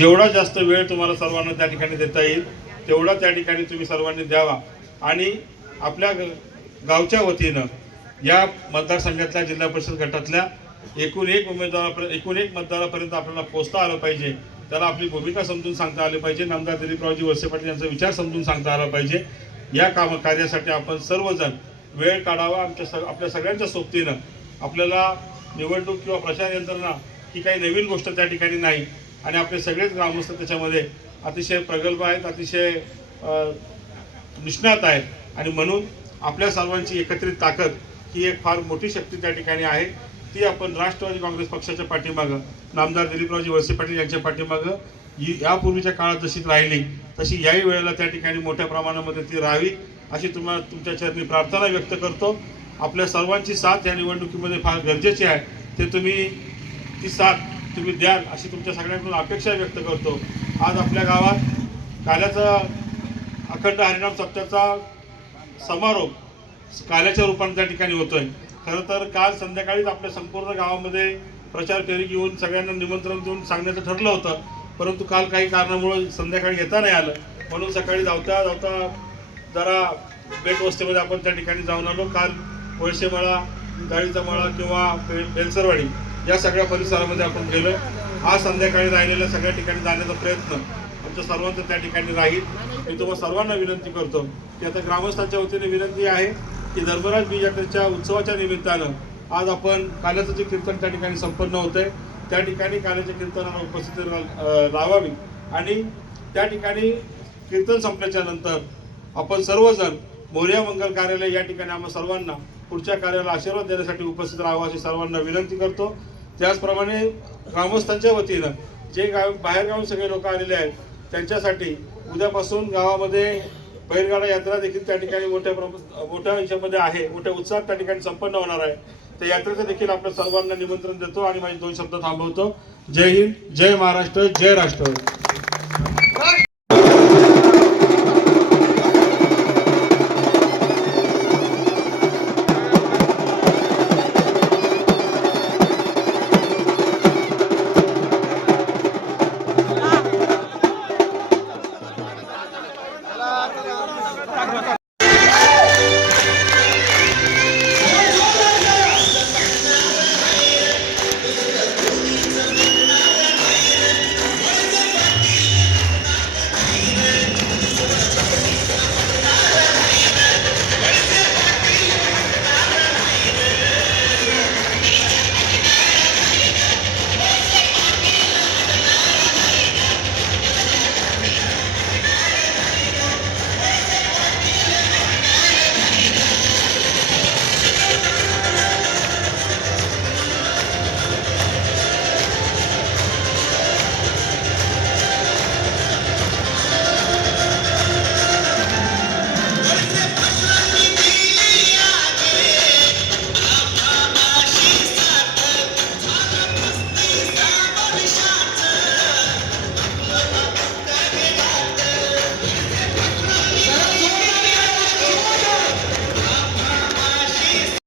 जेवढा जास्त वेळ तुम्हाला सर्वांना त्या ठिकाणी देता येईल तेवढा त्या ठिकाणी तुम्ही सर्वांनी द्यावा आणि आपल्या गावच्या वतीनं या मतदारसंघातल्या जिल्हा परिषद गटातल्या एकूण एक मतदारापर्यंत आपल्याला पोहोचता आलं पाहिजे. त्याला आपली भूमिका समजून सांगता आली पाहिजे. नामदार दिलीपरावजी वळसे पाटील यांचा विचार समजून सांगता आला पाहिजे. या कार्यासाठी आपण सर्वजण वेळ काढावा. आपल्या सगळ्यांच्या सोबतीनं आपल्याला निवडणूक किंवा प्रचार यंत्रणा ही काही नवीन गोष्ट त्या ठिकाणी नाही आणि आपले सगळेच ग्रामस्थ त्याच्यामध्ये अतिशय प्रगल्भ आहेत, अतिशय निष्णात आहेत आणि म्हणून आपल्या सर्वांची एकत्रित ताकद ही एक फार मोठी शक्ती त्या ठिकाणी आहे. ती आपण राष्ट्रवादी काँग्रेस पक्षाच्या पाठीमागं नामदार दिलीपरावजी वळसे पाटील यांच्या पाठीमागं यापूर्वीच्या काळात जशी राहिली तशी याही वेळेला त्या ठिकाणी मोठ्या प्रमाणामध्ये ती राहावी अशी तुमच्या चरणी प्रार्थना व्यक्त करतो. आपल्या सर्वांची साथ या निवडणुकीमध्ये फार गरजेची आहे. ते ती साथ तुम्ही द्याल अशी तुमच्या सगळ्यांकडून अपेक्षा व्यक्त करतो. आज आपल्या गावात काल्याचा अखंड हरिनाम सप्ताहाचा समारोप काल्याच्या रूपाने त्या ठिकाणी होतोय. खरं तर काल संध्याकाळीच आपल्या संपूर्ण गावामध्ये प्रचार फेरी घेऊन सगळ्यांना निमंत्रण देऊन सांगण्याचं ठरलं होतं, परंतु काल काही कारणामुळे संध्याकाळी येता नाही आलं. म्हणून सकाळी धावता जरा बेटवस्तीमध्ये आपण त्या ठिकाणी जाऊन आलो. काल वळसेमळा, दाळीचा मळा किंवा बेलसरवाडी या सगळ्या परिसरामध्ये आपण गेलो. आज संध्याकाळी राहिलेल्या सगळ्या ठिकाणी जाण्याचा प्रयत्न आमच्या सर्वांचा त्या ठिकाणी राहील. मी तुम्हाला सर्वांना विनंती करतो की आता ग्रामस्थांच्या वतीने विनंती आहे की धर्मराज बीज यात्रेच्या उत्सवाच्या निमित्तानं आज आपण काल्याचं जे कीर्तन त्या ठिकाणी संपन्न होतंय त्या ठिकाणी काल्याच्या कीर्तनाला उपस्थिती लावावी आणि त्या ठिकाणी कीर्तन संपल्याच्या नंतर आपण सर्वजण मोरया मंगल कार्यालय या ठिकाणी आम्हा सर्वांना पुढच्या कार्याला आशीर्वाद देण्यासाठी उपस्थित राहावं अशी सर्वांना विनंती करतो. त्याचप्रमाणे ग्रामस्थांच्या वतीनं जे बाहेरगावून सगळे लोक आलेले आहेत त्यांच्यासाठी उद्यापासून गावामध्ये बैलगाडा यात्रा देखील त्या ठिकाणी मोठ्या याच्यामध्ये आहे, मोठ्या उत्साहात त्या ठिकाणी संपन्न होणार आहे. त्या यात्रेचं देखील आपल्या सर्वांना निमंत्रण देतो आणि माझे 2 शब्द थांबवतो. जय हिंद, जय महाराष्ट्र, जय राष्ट्रवादी.